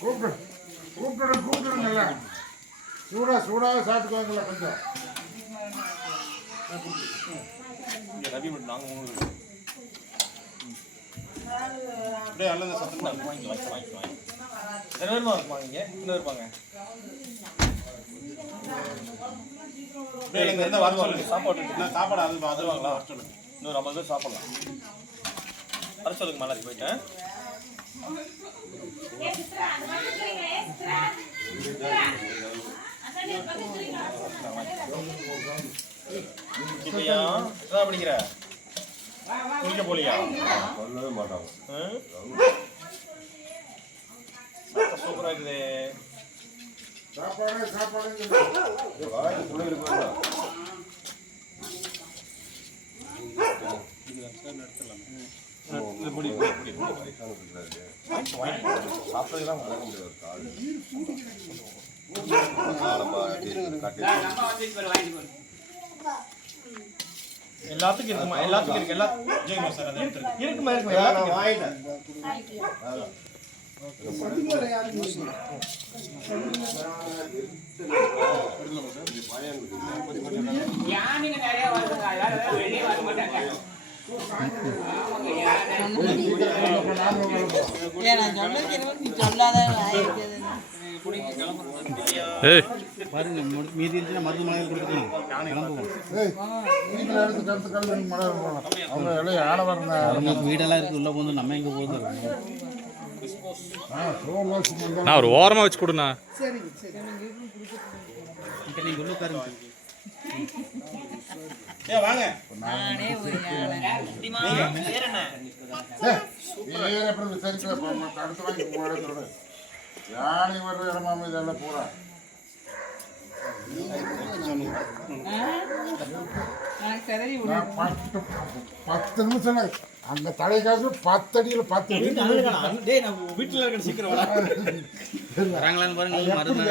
கூப்பிட்டு கூப்பிட்டுருங்கல்ல சூடாக சாப்பிட்டுக்குவாங்கல்ல கொஞ்சம் அப்படியே அல்லது சத்தம் வாங்கிங்க இன்னும் இருப்பாங்க சாப்பாடு அது அதுவாங்களா சொல்லுங்க இன்னொரு 50 பேர் சாப்பிடலாம் வர சொல்லுங்க மலைக்கு போயிட்டேன் இப்பயா என்ன படிக்கிற குளிக்க போலியா சொல்லவே மாட்டாங்க சூப்பரா இருக்குது சாப்பாடு எல்லாத்துக்கும் இருக்குமா எல்லாத்துக்கும் இருக்கு எல்லாம் ஜெயமா சார் அது இருக்குமா பாருங்க மீதி இருந்துச்சுன்னா மருத்துவமனையில் கொடுத்துக்கலாம் வீடெல்லாம் இருக்கு உள்ள போது நம்ம எங்க போகுது நான் ஒரு ஓரமா வச்சு கொடுண்ணா நீங்க உள்ள உட்காருங்க வாங்க யானை வர்ற இடமாம இதெல்லாம் பூரா 10 நிமிஷம் அந்த தலைக்காசு 10 அடியில் 10 வீட்டுல இருக்க சீக்கிரம் வராங்களான்னு பாருங்க மருந்து